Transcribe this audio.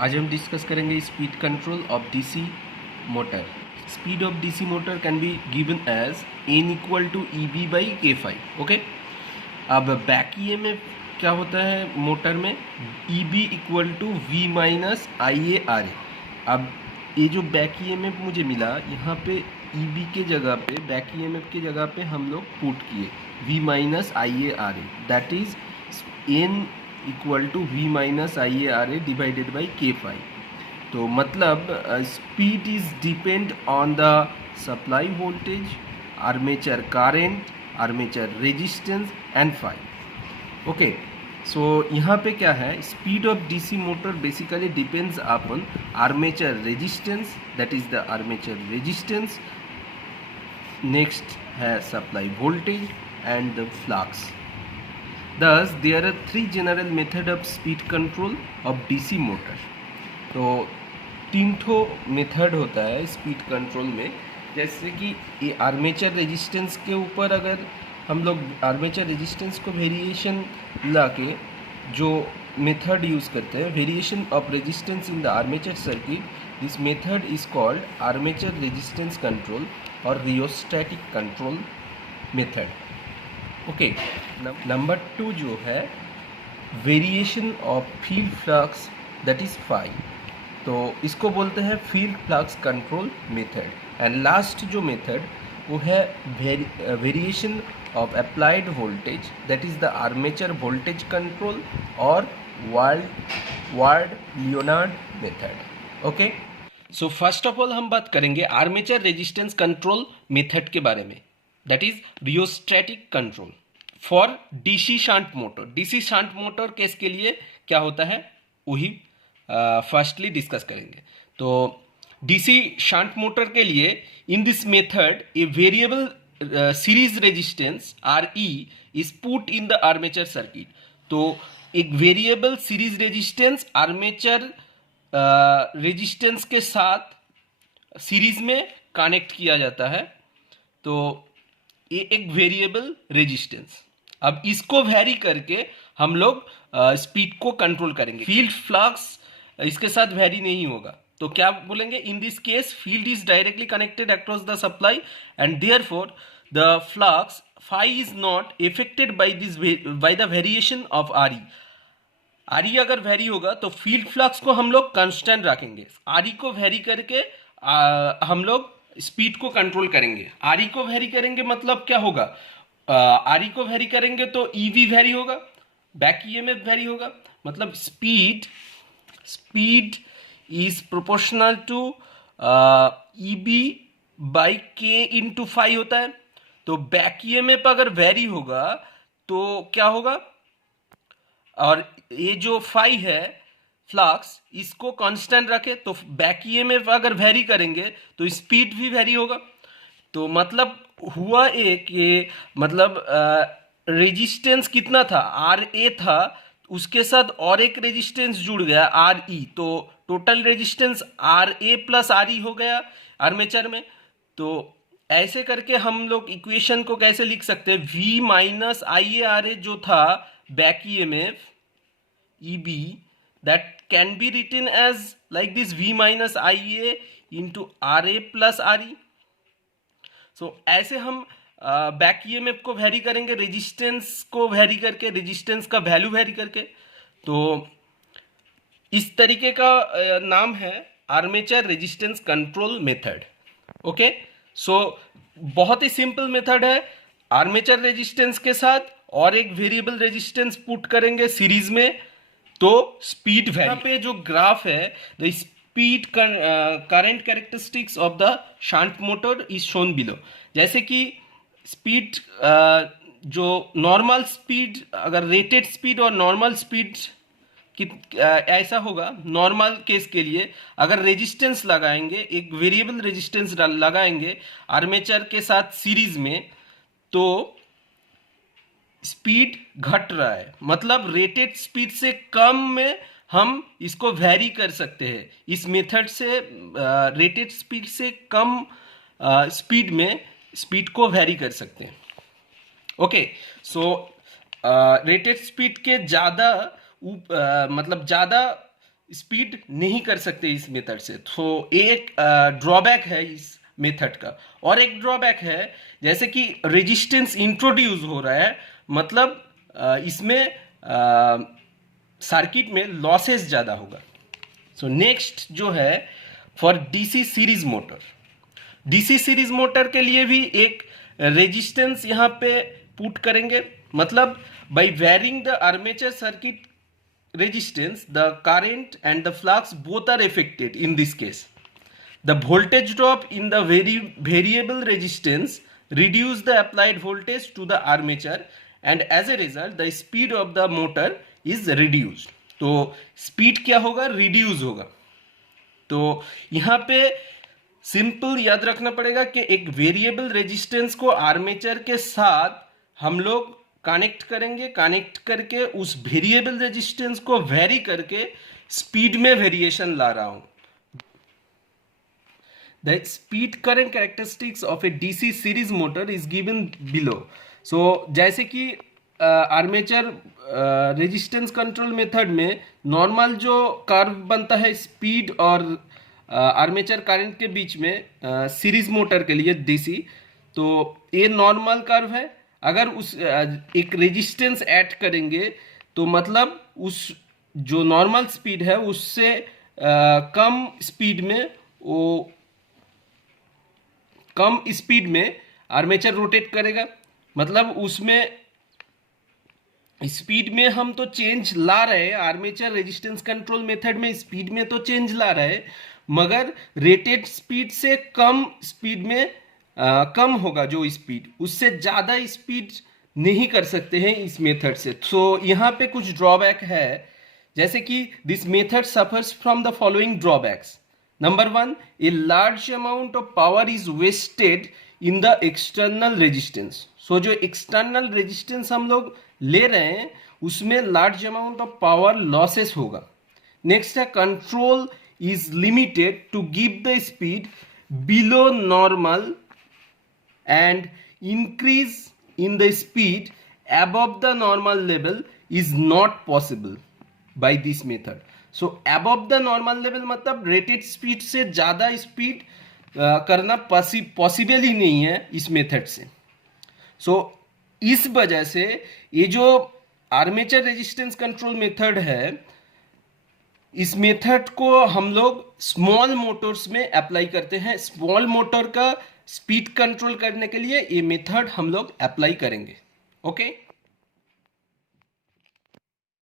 आज हम डिस्कस करेंगे speed control of DC motor. Speed of DC motor can be given as n equal to EB by K5। Okay, अब back EMF क्या होता है motor में? EB equal to V minus IA RA। अब ये जो back EMF मुझे मिला, यहाँ पे EB के जगह पे, बैक EMF के जगह पे हम लोग पुट किए V minus IA RA, that is n equal to V minus IA RA divided by K5। तो मतलब speed is depend on the supply voltage, armature current, armature resistance and phi. Okay, so यहाँ पे क्या है, speed of DC motor basically depends upon armature resistance, that is the armature resistance, next है supply voltage and the flux. Thus, there are three general method of speed control of DC motor. तो तीन ठो method होता है speed control में। जैसे कि ये आर्मेचर रेजिस्टेंस के ऊपर अगर हम लोग आर्मेचर रेजिस्टेंस को वेरिएशन ला के जो मेथड यूज़ करते हैं, variation of resistance in the armature circuit, this method is called armature resistance control और rheostatic control method. Okay, number 2 जो है variation of field flux, that is phi, तो इसको बोलते हैं field flux control method. And last जो method वो है variation of applied voltage, that is the armature voltage control और ward Leonard method. Okay, so first of all हम बात करेंगे आर्मेचर रेजिस्टेंस कंट्रोल मेथड के बारे में, that is rheostatic control for DC shunt motor. DC shunt motor case के लिए क्या होता है वही फर्स्टली डिस्कस करेंगे। तो डीसी शंट मोटर के लिए in this method a variable series resistance RE is put in the armature circuit. तो एक variable series resistance armature resistance के साथ सीरीज में कनेक्ट किया जाता है। तो ये एक वेरिएबल रेजिस्टेंस, अब इसको वेरी करके हम लोग स्पीड को कंट्रोल करेंगे। फील्ड फ्लक्स इसके साथ वेरी नहीं होगा, तो क्या बोलेंगे, in this case field is directly connected across the supply and therefore the flux phi is not effected by the variation of RE अगर वेरी होगा तो फील्ड फ्लक्स को हम लोग कांस्टेंट रखेंगे। RE को वेरी करके हम लोग स्पीड को कंट्रोल करेंगे। RE को वेरी करेंगे मतलब क्या होगा, RE को वेरी करेंगे तो EV वेरी होगा, बैक EMF वेरी होगा, मतलब speed is proportional to EB by K into phi होता है। तो बैक EMF अगर वेरी होगा तो क्या होगा, और ये जो फाई है फ्लक्स इसको कांस्टेंट रखे तो बैक EMF अगर वेरी करेंगे तो स्पीड भी वेरी होगा। तो मतलब हुआ एक ये, मतलब रेजिस्टेंस कितना था, RA था, उसके साथ और एक रेजिस्टेंस जुड़ गया RE, तो total resistance RA plus RE हो गया आर्मेचर में। तो ऐसे करके हम लोग इक्वेशन को कैसे लिख सकते हैं, V माइनस IA RA जो था back EMF EB, that can be written as like this V minus IA into RA plus RE। so ऐसे हम बैक EMF को वेरी करेंगे, रेजिस्टेंस को वेरी करके, रेजिस्टेंस का वैल्यू वेरी करके। तो इस तरीके का नाम है armature resistance control method. Okay, so बहुत ही सिंपल मेथड है। आर्मेचर रेजिस्टेंस के साथ और एक वेरिएबल रेजिस्टेंस पुट करेंगे सीरीज में, तो स्पीड वेरी। यहाँ पे जो ग्राफ है, the speed current characteristics of the shunt motor is shown below. जैसे कि स्पीड जो नॉर्मल स्पीड, अगर रेटेड स्पीड और नॉर्मल स्पीड ऐसा होगा, नॉर्मल केस के लिए अगर रेजिस्टेंस लगाएंगे, एक वेरिएबल रेजिस्टेंस लगाएंगे आर्मेचर के साथ सीरीज में, तो स्पीड घट रहा है, मतलब रेटेड स्पीड से कम में हम इसको वेरी कर सकते हैं। इस मेथड से रेटेड स्पीड से कम स्पीड में स्पीड को वेरी कर सकते हैं। ओके, सो रेटेड स्पीड के ज़्यादा मतलब ज़्यादा स्पीड नहीं कर सकते इस मेथड से। तो एक ड्रॉबैक है इस मेथड का। और एक ड्रॉबैक है, जैसे कि रेजिस्टेंस इंट्रोड्यूस हो रहा है, मतलब इसमें सर्किट में लॉसेस ज़्यादा होगा। सो नेक्स्ट जो है for DC series motor, DC series motor के लिए भी एक रेजिस्टेंस यहाँ पे पुट करेंगे, मतलब by varying the armature circuit resistance, the current and the flux both are affected in this case. The voltage drop in the variable resistance reduce the applied voltage to the armature, and as a result the speed of the motor is reduced. तो speed क्या होगा, reduce होगा। तो यहाँ पे simple याद रखना पड़ेगा कि एक वेरिएबल रेजिस्टेंस को आर्मेचर के साथ हम लोग कनेक्ट करेंगे, कनेक्ट करके उस वेरिएबल रेजिस्टेंस को वेरी करके स्पीड में वेरिएशन ला रहा हूं। The speed current characteristics of a DC series motor is given below. So जैसे कि आर्मेचर रेजिस्टेंस कंट्रोल मेथड में नॉर्मल जो कर्व बनता है स्पीड और आर्मेचर करंट के बीच में सीरीज मोटर के लिए डीसी, तो ये नॉर्मल कर्व है। अगर उस एक रेजिस्टेंस ऐड करेंगे तो मतलब उस जो नॉर्मल स्पीड है उससे कम स्पीड में वो कम स्पीड में आर्मेचर रोटेट करेगा। मतलब उसमें स्पीड में हम तो चेंज ला रहे हैं, आर्मेचर रेजिस्टेंस कंट्रोल मेथड में स्पीड में तो चेंज ला रहे हैं, मगर रेटेड स्पीड से कम स्पीड में कम होगा जो स्पीड, उससे ज़्यादा स्पीड नहीं कर सकते हैं इस मेथड से। तो यहाँ पे कुछ ड्रॉबैक है, जैसे कि this method suffers from the following drawbacks. Number 1, a large amount of power is wasted in the external resistance. So जो एक्सटर्नल रेजिस्टेंस हम लोग ले रहे हैं उसमें large amount of power losses होगा। नेक्स्ट है control is limited to give the speed below normal and increase in the speed above the normal level is not possible by this method. So above the normal level मतलब rated speed से ज़्यादा speed करना possible ही नहीं है इस method से। सो इस वजह से ये जो आर्मेचर रेजिस्टेंस कंट्रोल मेथड है, इस मेथड को हम लोग स्मॉल मोटर्स में अप्लाई करते हैं। स्मॉल मोटर का स्पीड कंट्रोल करने के लिए ये मेथड हम लोग अप्लाई करेंगे। ओके।